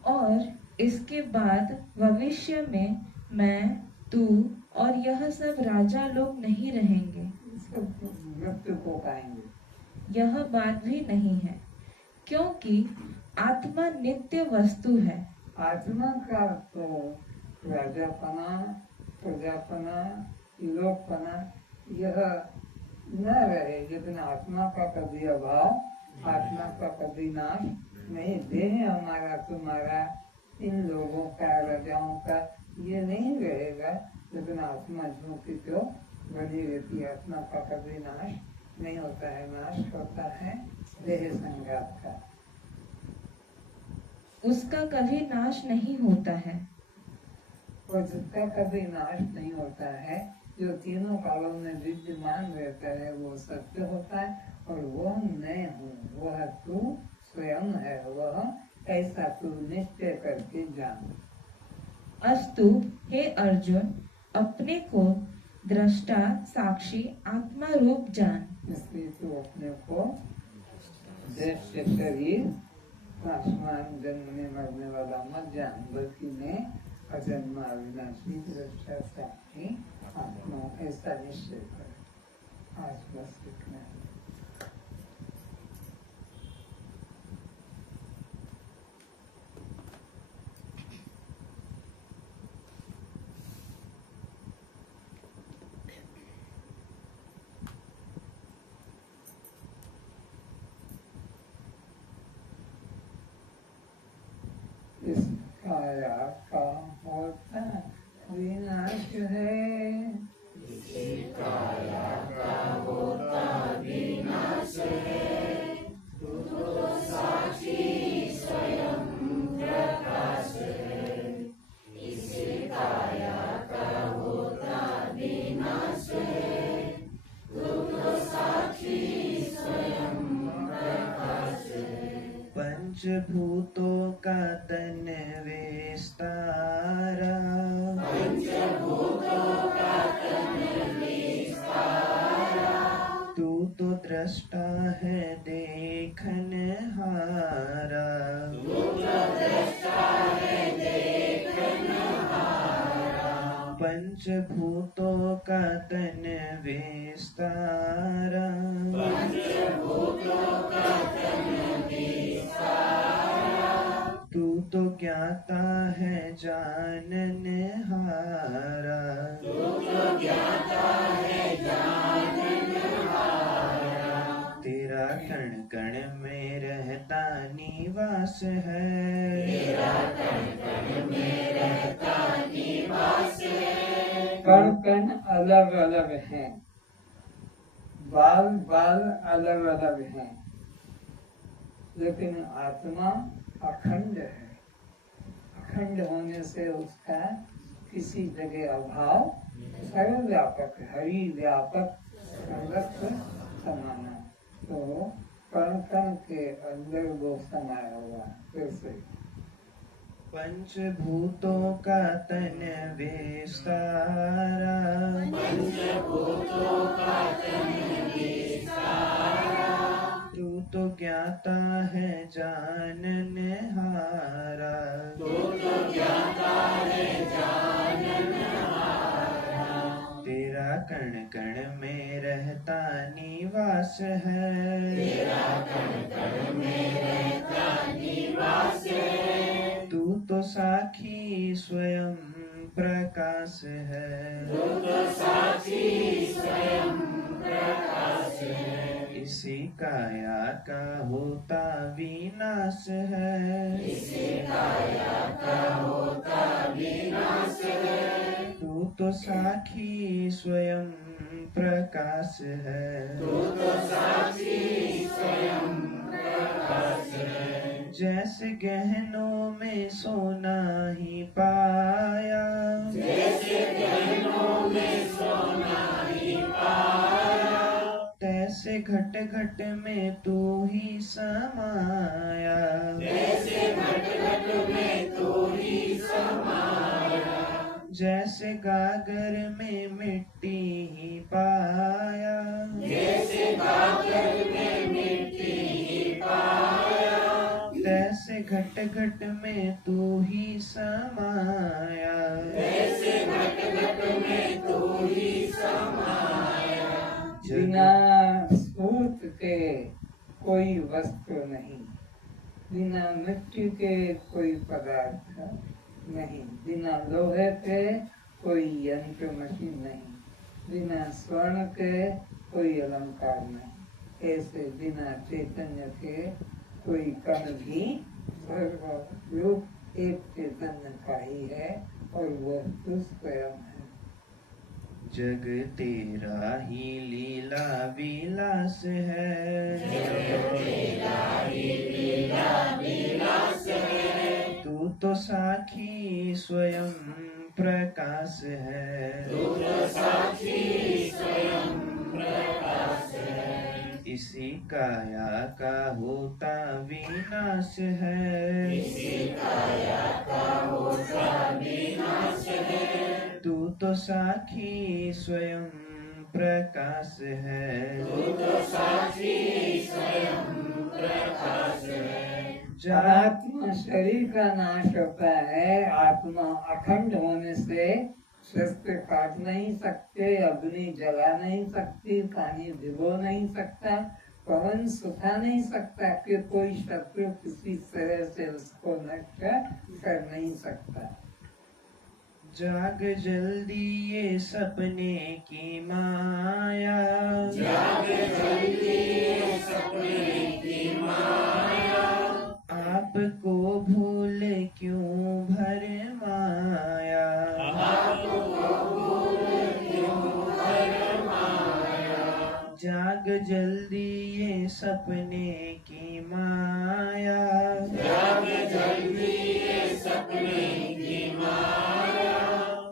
और इसके बाद भविष्य में मैं, तू और यह सब राजा लोग नहीं रहेंगे। सब मृत्यु को पाएंगे। यह बात भी नहीं है, क्योंकि आत्मा नित्य वस्तु है। आत्मा का तो राजापना, प्रजापना, लोकपना यह न रहे, लेकिन आत्मा का कभी अभाव, आत्मा का कभी नाश नहीं। देह हमारा तुम्हारा, इन लोगों का, राजाओं का, ये नहीं रहेगा, लेकिन आत्मा जो की तो बनी रहती है। आत्मा का कभी नाश नहीं होता है, नाश होता है देह संघात का। उसका कभी नाश नहीं होता है। और जिसका कभी नाश नहीं होता है, जो तीनों कालों में विद्यमान रहता है, वो सत्य होता है। और वह मैं हूँ, वह तू स्वयं है, वह ऐसा तू निश्चय करके जान। अस्तु हे अर्जुन, अपने को दृष्टा साक्षी आत्मा रूप जान। इसलिए तू अपने को दृश्य शरीर, आसमान, जन्मने मरने वाला मत जान, बल्कि मैं अजन्मा अविनाशी दृष्टा साक्षी आत्मा, ऐसा निश्चय कर। आज बस इतना ही। इस काया का होता विनाश है, काया का होता विनाश है, तू तो साक्षी स्वयं प्रकाश है। इस काया का होता विनाश है, तू तो साक्षी स्वयं प्रकाश है। पंचभूतों का तन विस्तारा, पंचभूतों का तन विस्तारा, तू तो दृष्टा है देखनहारा। तू तो दृष्टा है देखनहारा। पंचभूतों का तन विस्तारा, पंचभूतों का तन विस्तारा, तू तो ज्ञाता है जाननहारा। तू तो ज्ञाता है जाननहारा। तेरा कण कण में रहता निवास है, तेरा कण कण में रहता निवास है। कण कण अलग अलग हैं, बाल बाल अलग अलग हैं, लेकिन आत्मा अखंड है। अखंड होने से उसका किसी जगह अभाव, सर्वव्यापक, हरि व्यापक, सर्वत्र समाना। तो कण कण के अंदर वो समाया हुआ है। फिर से पंचभूतों का तन विस्तारा, पंचभूतों का तन विस्तारा, तू तो ज्ञाता है जाननहारा। तू तो ज्ञाता है जाननहारा। तेरा कण कण में रहता निवास है, तेरा कण कण में रहता निवास है। तू तो साक्षी स्वयं प्रकाश है। तू तो साक्षी स्वयं प्रकाश है। इसी काया का होता विनाश है, इसी काया का होता विनाश है। तू तो साक्षी स्वयं प्रकाश है। तू तो साक्षी स्वयं प्रकाश है। जैसे गहनों में सोना ही पाया, जैसे गहनों में सोना ही पाया, तैसे घट घट में तू ही समाया। जैसे घट घट में तू ही समाया। जैसे गागर में मिट्टी ही पाया, जैसे गागर में मिट्टी ही पाया, तैसे घट घट में तू ही समाया। जैसे घट घट में तू ही समाया। बिना स्फूर्त के कोई वस्तु नहीं, बिना मिट्टी के कोई पदार्थ नहीं, बिना लोहे के कोई यंत्र मशीन नहीं, बिना स्वर्ण के कोई अलंकार नहीं, ऐसे बिना चैतन्य के कोई कण भी रूप एक चैतन्य का ही है, और वह तो स्वयं है। जग तेरा ही लीला विलास है, जग तेरा ही लीला विलास है। तो साक्षी स्वयं प्रकाश है। तू तो साक्षी स्वयं प्रकाश है। इसी काया का होता विनाश है। इसी काया का होता विनाश है। तू तो साक्षी स्वयं प्रकाश है। तू तो साक्षी स्वयं प्रकाश है। आत्मा शरीर का नाश होता है। आत्मा अखंड होने से शस्त्र काट नहीं सकते, अग्नि जला नहीं सकती, पानी भिगो नहीं सकता, पवन सुखा नहीं सकता, कि कोई शत्रु किसी तरह से उसको नष्ट कर नहीं सकता। जाग जल्दी ये सपने की माया। जाग जल्दी ये सपने की माया। आपको भूल क्यों भर माया। आपको भूल क्यों भर माया। जाग जल्दी ये सपने की माया। जाग जल्दी ये सपने की माया।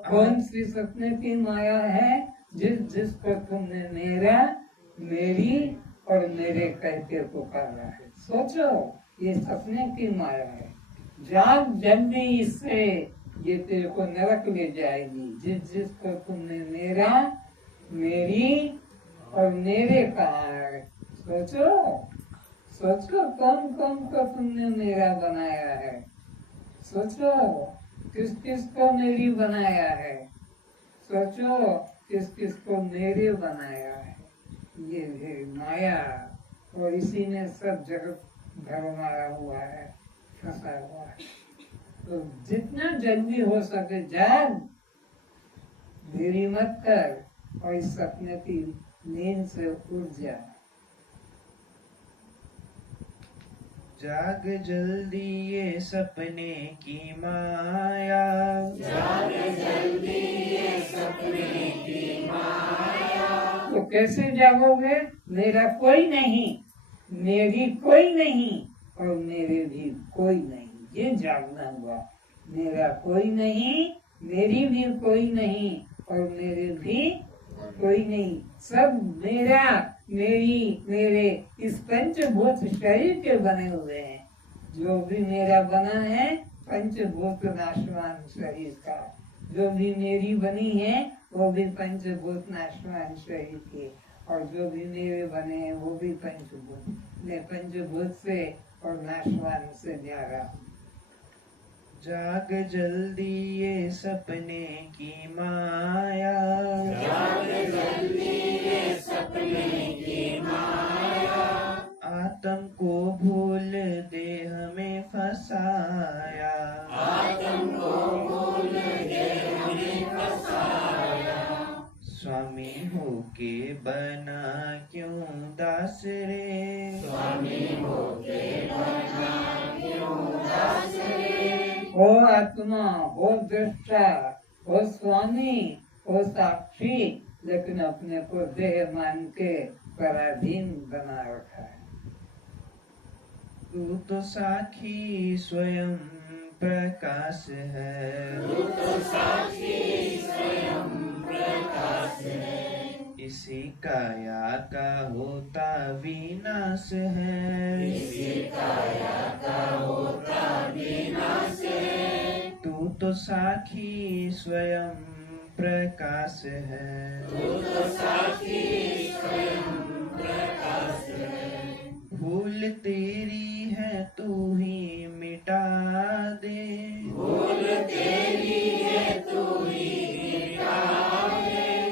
कौन सी सपने की माया है? जिसको तुमने मेरा, मेरी और मेरे कहते पुकारा है। सोचो, ये सपने की माया है। जाग जल्दी इससे, ये तेरे को नरक ले जाएगी। जिसको तुमने मेरा, मेरी और मेरे कहा है। सोचो सोचो, कौन कौन को तुमने मेरा बनाया है। सोचो, किस किस को मेरी बनाया है। सोचो, किस किस को मेरे बनाया है। ये है माया, और इसी में सब जगत भरमाया हुआ है, फंसा हुआ है। तो जितना जल्दी हो सके जाग, देरी मत कर और इस सपने की नींद से उठ जा। जाग जल्दी ये सपने की माया। जाग जल्दी ये सपने की माया। तो कैसे जागोगे? मेरा कोई नहीं, मेरी कोई नहीं और मेरे भी कोई नहीं, ये जागना हुआ। मेरा कोई नहीं, मेरी भी कोई नहीं और मेरे भी कोई नहीं। सब मेरा, मेरी, मेरे इस पंचभूत शरीर के बने हुए हैं। जो भी मेरा बना है पंचभूत नाशवान शरीर का, जो भी मेरी बनी है वो भी पंचभूत नाशवान शरीर की, और जो भी मेरे बने हैं वो भी पंचभूत। मैं पंचभूत से और नाशवान से न्यारा हूँ। जाग जल्दी ये सपने की माया। जाग जल्दी ये सपने की माया। आत्म को भूल देह में फसाया। आत्म को भूल देह में फसाया। स्वामी होके बना क्यों दास रे। स्वामी होके बना क्यों दास रे। ओ आत्मा, ओ दृष्टा, ओ स्वामी, ओ साक्षी, लेकिन अपने को देह मान के पराधीन बना रखा है। तू तो साक्षी स्वयं प्रकाश है। तू तो साक्षी स्वयं प्रकाश है। इसी काया का होता विनाश है। इसी काया का होता विनाश है। तू तो साक्षी स्वयं प्रकाश है। तू तो साक्षी स्वयं प्रकाश है। भूल तेरी है तू ही मिटा दे। भूल तेरी है तू ही मिटा दे।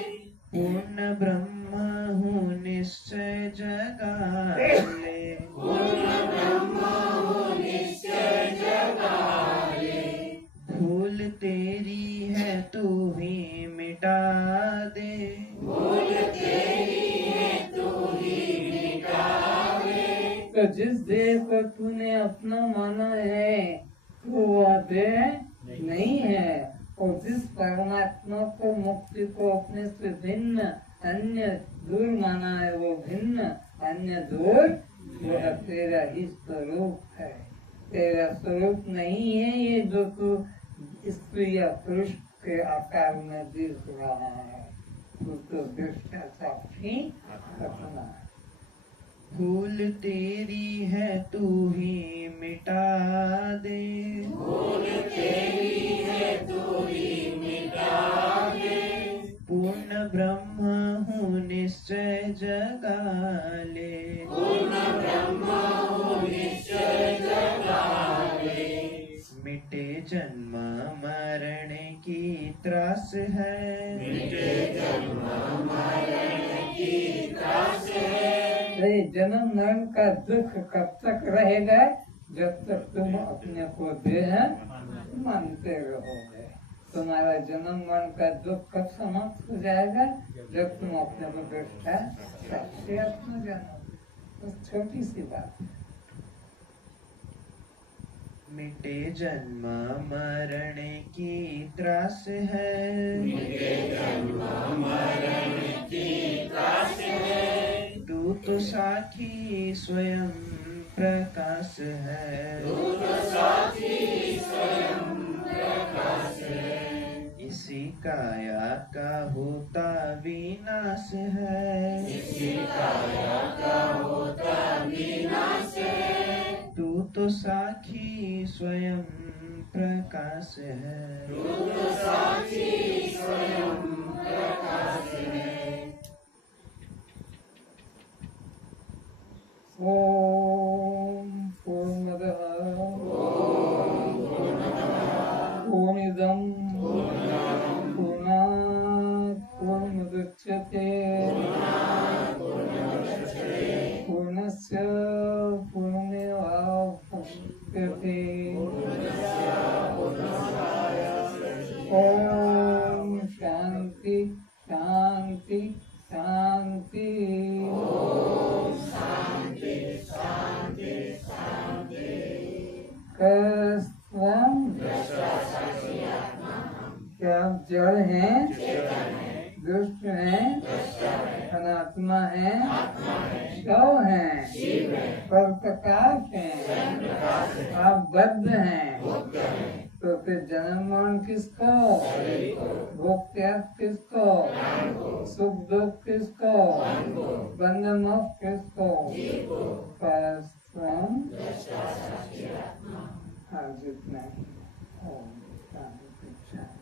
पूर्ण ब्रह्म हूँ निश्चय जगा ले। पूर्ण ब्रह्म हूँ निश्चय जगा ले। भूल तेरी है तू ही मिटा दे। भूल तेरी है तू ही मिटा दे। तो जिस देह को तूने अपना माना है तो वह देह नहीं है, और जिस परमात्मा को, मुक्ति को अपने से भिन्न अन्य दूर माना है वो भिन्न अन्य दूर, वह तेरा ही स्वरूप है। तेरा स्वरूप नहीं है ये जो तू स्त्री या पुरुष के आकार में दिख रहा है, तू तो दृष्टा साक्षी अपना। भूल तेरी है तू ही मिटा दे, भूल तेरी है तू ही मिटा दे, पूर्ण ब्रह्म हूँ निश्चय जगा ले, पूर्ण ब्रह्म हूँ निश्चय जगा ले, मिटे जन्म मरण की त्रास है, मिटे जन्म मरण की त्रास है, ये जन्म मरण का दुख कब तक रहेगा? जब तक तुम अपने को देह मानते रहोगे। तुम्हारा जन्म मरण का दुख कब समाप्त हो जाएगा? जब तुम अपने को दृष्टा साक्षी आत्मा जानोगे। तो छोटी सी बात है। मिटे जन्म मरण की त्रास है, मिटे जन्म मरण की त्रास है, तू तो साक्षी स्वयं प्रकाश है, तू तो साक्षी स्वयं प्रकाश है, इसी काया का होता विनाश है, इसी काया का होता विनाश है, तू तो साक्षी स्वयं प्रकाश है, तू तो साक्षी स्वयं प्रकाश है। ओम पूर्णमदः पूर्णमिदं पूर्णात् पूर्णमुदच्यते पूर्णस्य पूर्णमेवावशिष्यते। ओम शांति शांति शांति। कस्त्वं क्या आप जड़ हैं, दुष्ट हैं, अनात्मा हैं, शव हैं, पर प्रकाश हैं, आप बद्ध हैं। तो फिर जन्म मरण किसको, भोग त्याग किसको, सुख दुख किसको, बंध मोक्ष किसको? कस्त्वं आज इतना ही। ओम शांति शांति।